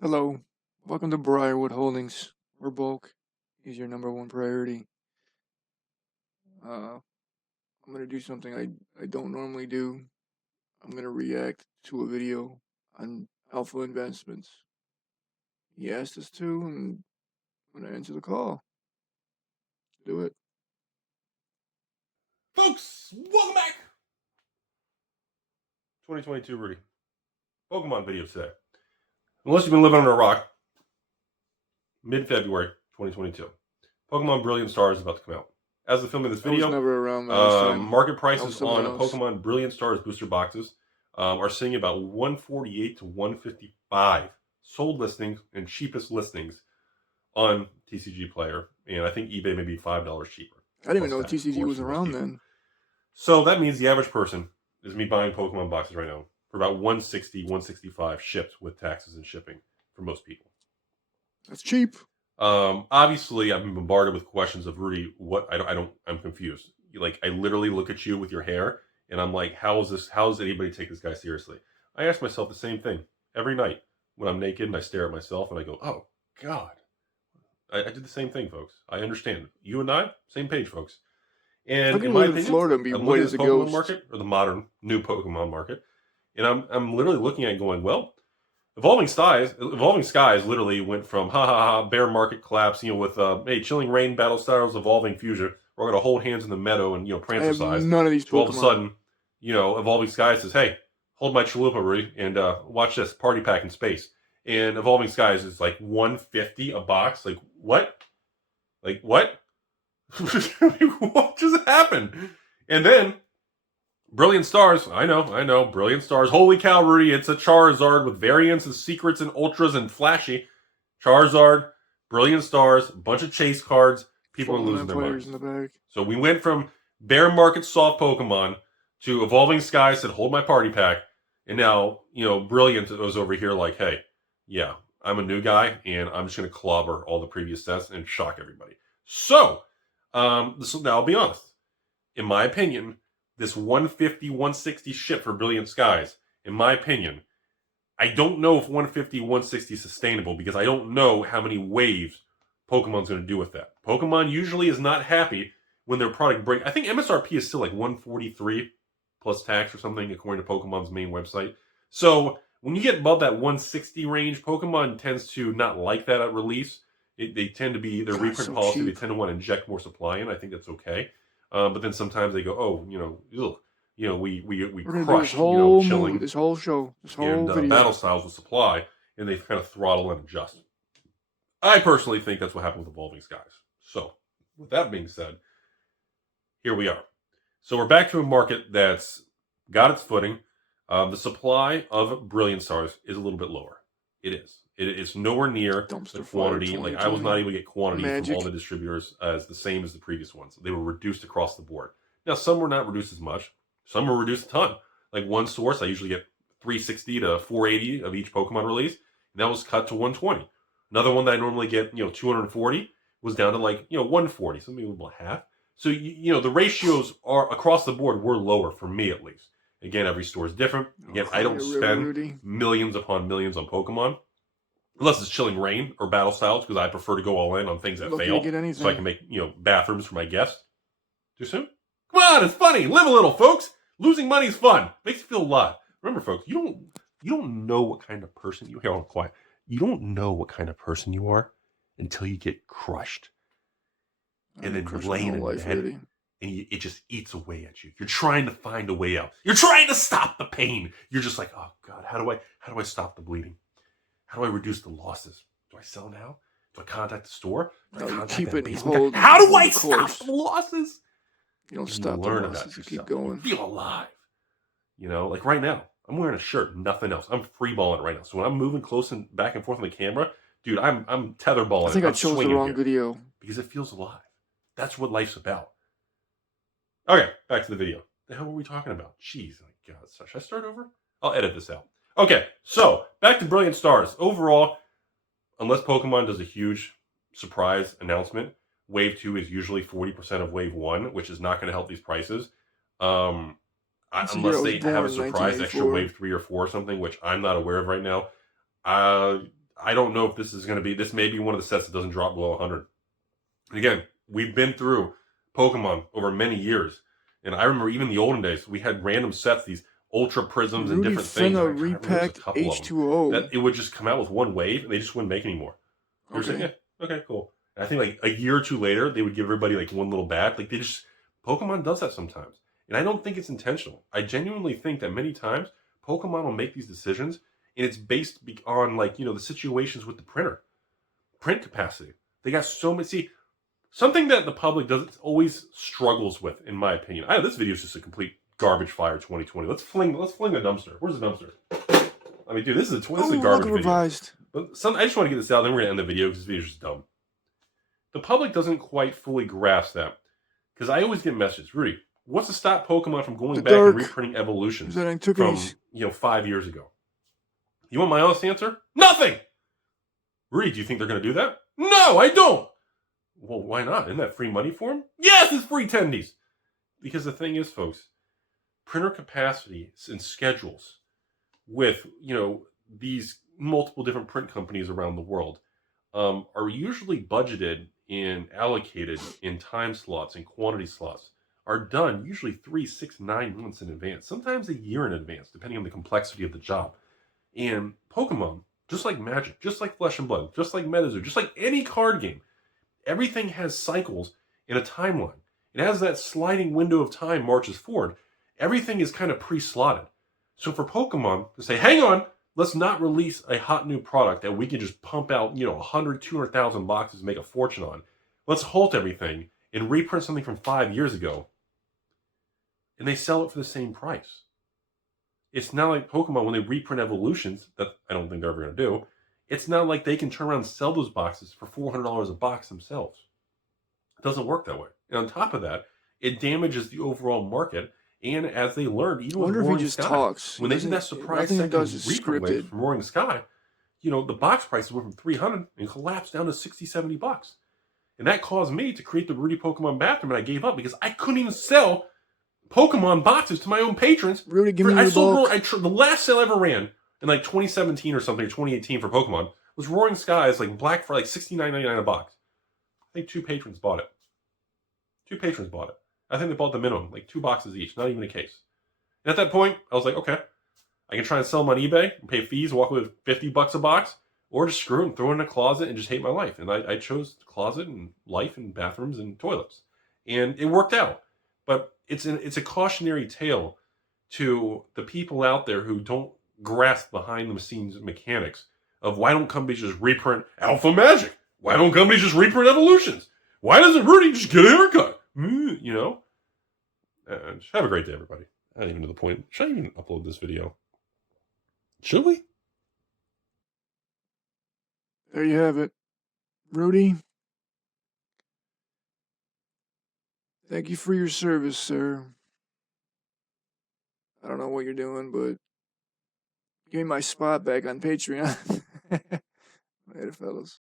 Hello, welcome to Briarwood Holdings, where bulk is your number one priority. I'm gonna do something I don't normally do. I'm gonna react to a video on Alpha Investments. He asked us to, and I'm gonna answer the call. Do it. Folks, welcome back! 2022 Rudy. Pokemon video today. Unless you've been living under a rock, mid-February 2022. Pokemon Brilliant Stars is about to come out. As of filming this I was video, never around last time. market prices someone on else. Pokemon Brilliant Stars booster boxes are sitting about $148 to $155 sold listings and cheapest listings on TCG Player, and I think eBay may be $5 cheaper. I didn't even know TCG was around then. So that means the average person is me buying Pokemon boxes right now for about $160, $165 shipped with taxes and shipping for most people. That's cheap. Obviously, I've been bombarded with questions of Rudy. I'm confused. I literally look at you with your hair, and I'm like, how does anybody take this guy seriously? I ask myself the same thing every night when I'm naked and I stare at myself and I go, oh God. I did the same thing, folks. I understand. You and I, same page, folks. And in my opinion, Florida and be I'm white looking as at a the Pokemon ghost. market, or the modern new Pokemon market, and I'm literally looking at it going, well, Evolving Skies literally went from ha ha ha bear market collapse, with hey, Chilling Rain, Battle Styles, Evolving Fusion, we're gonna hold hands in the meadow and Prancer size. None of these Pokemon. So all of a sudden, Evolving Skies says, hey, hold my chalupa, Rudy, and watch this party pack in space. And Evolving Skies is like $150 a box. Like what? Like what? What just happened? And then Brilliant Stars, I know, Brilliant Stars. Holy cow, Rudy, it's a Charizard with variants and secrets and ultras and flashy. Charizard, Brilliant Stars, a bunch of chase cards. People are losing their minds. In the back. So we went from bear market soft Pokemon to Evolving Skies that hold my party pack. And now, Brilliant was over here like, hey, yeah, I'm a new guy and I'm just going to clobber all the previous sets and shock everybody. So, now I'll be honest. In my opinion, this 150, 160 ship for Brilliant Skies, in my opinion, I don't know if 150, 160 is sustainable because I don't know how many waves Pokemon's going to do with that. Pokemon usually is not happy when their product breaks. I think MSRP is still like 143 plus tax or something according to Pokemon's main website. So when you get above that 160 range, Pokemon tends to not like that at release. They tend to be their reprint policy. Cheap. They tend to want to inject more supply in. I think that's okay. But then sometimes they go, oh, we crush, Chilling, this whole show, this whole video. Battle Styles with supply, and they kind of throttle and adjust. I personally think that's what happened with Evolving Skies. So, with that being said, here we are. So we're back to a market that's got its footing. The supply of Brilliant Stars is a little bit lower. It is. It's nowhere near the quantity. Like I was not able to get quantity from all the distributors as the same as the previous ones. They were reduced across the board. Now some were not reduced as much. Some were reduced a ton. Like one source, I usually get 360 to 480 of each Pokemon release, and that was cut to 120. Another one that I normally get, 240 was down to like 140, so maybe a little half. So the ratios are across the board were lower for me at least. Again, every store is different. Again, I don't spend millions upon millions on Pokemon. Unless it's Chilling Rain or Battle Styles, because I prefer to go all in on things that fail. So I can make, bathrooms for my guests. Too soon? Come on, it's funny. Live a little, folks. Losing money is fun. Makes you feel alive. Remember, folks, you don't know what kind of person you are. Hold on, quiet. You don't know what kind of person you are until you get crushed. And then you're laying in bed, and it just eats away at you. You're trying to find a way out. You're trying to stop the pain. You're just like, oh God, how do I stop the bleeding? How do I reduce the losses? Do I sell now? Do I contact the store? Do I contact that basement guy? How do I stop the losses? You don't stop the losses. You keep going. You feel alive. Like right now, I'm wearing a shirt, nothing else. I'm free balling right now. So when I'm moving close and back and forth on the camera, dude, I'm tether balling. I think I chose the wrong video. Because it feels alive. That's what life's about. Okay, back to the video. The hell were we talking about? Jeez, my God. Should I start over? I'll edit this out. Okay, so back to Brilliant Stars. Overall, unless Pokemon does a huge surprise announcement, Wave 2 is usually 40% of Wave 1, which is not going to help these prices. Unless they have a surprise extra Wave 3 or 4 or something, which I'm not aware of right now. I I don't know if this is going to be. This may be one of the sets that doesn't drop below 100. And again, we've been through Pokemon over many years, and I remember even in the olden days, we had random sets, these Ultra Prisms and Rudy different things. finna And I remember there was a repack couple of them H2O. that it would just come out with one wave, and they just wouldn't make anymore. They were saying, Okay. yeah, okay, cool. And I think like a year or two later, they would give everybody like one little bat. Like they just Pokemon does that sometimes, and I don't think it's intentional. I genuinely think that many times Pokemon will make these decisions, and it's based on like the situations with the print capacity. They got so many. See, something that the public doesn't always struggles with, in my opinion. This video is just a complete garbage fire 2020. Let's fling the dumpster. Where's the dumpster? I mean, dude, this is a garbage video. Revised. But I just want to get this out, then we're gonna end the video because this video is just dumb. The public doesn't quite fully grasp that, because I always get messages, Rudy, what's to stop Pokemon from going back and reprinting evolutions from 5 years ago? You want my honest answer? Nothing. Rudy, do you think they're gonna do that? No, I don't. Well, why not? Isn't that free money for them? Yes, it's free tendies. Because the thing is, folks, printer capacity and schedules with these multiple different print companies around the world are usually budgeted and allocated in time slots and quantity slots, are done usually 3, 6, 9 months in advance, sometimes a year in advance, depending on the complexity of the job. And Pokemon, just like Magic, just like Flesh and Blood, just like MetaZoo, just like any card game, everything has cycles in a timeline. It has that sliding window of time marches forward. Everything is kind of pre-slotted. So for Pokemon to say, hang on, let's not release a hot new product that we can just pump out, 100, 200,000 boxes and make a fortune on. Let's halt everything and reprint something from 5 years ago. And they sell it for the same price. It's not like Pokemon, when they reprint evolutions, that I don't think they're ever going to do, it's not like they can turn around and sell those boxes for $400 a box themselves. It doesn't work that way. And on top of that, it damages the overall market. And as they learned, even with Roaring Sky, when they did that surprise second reprint wave from Roaring Sky, the box prices went from $300 and collapsed down to $60, $70. And that caused me to create the Rudy Pokemon bathroom, and I gave up because I couldn't even sell Pokemon boxes to my own patrons. Rudy, give me your bulk. The last sale I ever ran in like 2017 or something, or 2018 for Pokemon was Roaring Skies, like black for like $69.99 a box. I think 2 patrons bought it. 2 patrons bought it. I think they bought the minimum, like 2 boxes each, not even a case. And at that point, I was like, okay, I can try and sell them on eBay and pay fees, walk away with $50 a box, or just screw it and throw it in a closet and just hate my life. And I chose the closet and life and bathrooms and toilets. And it worked out. But it's a cautionary tale to the people out there who don't grasp behind the scenes mechanics of why don't companies just reprint Alpha Magic? Why don't companies just reprint Evolutions? Why doesn't Rudy just get a haircut? Have a great day, everybody. I don't even know the point. Should I even upload this video? Should we? There you have it. Rudy, thank you for your service, sir. I don't know what you're doing, but give me my spot back on Patreon. Later, fellas.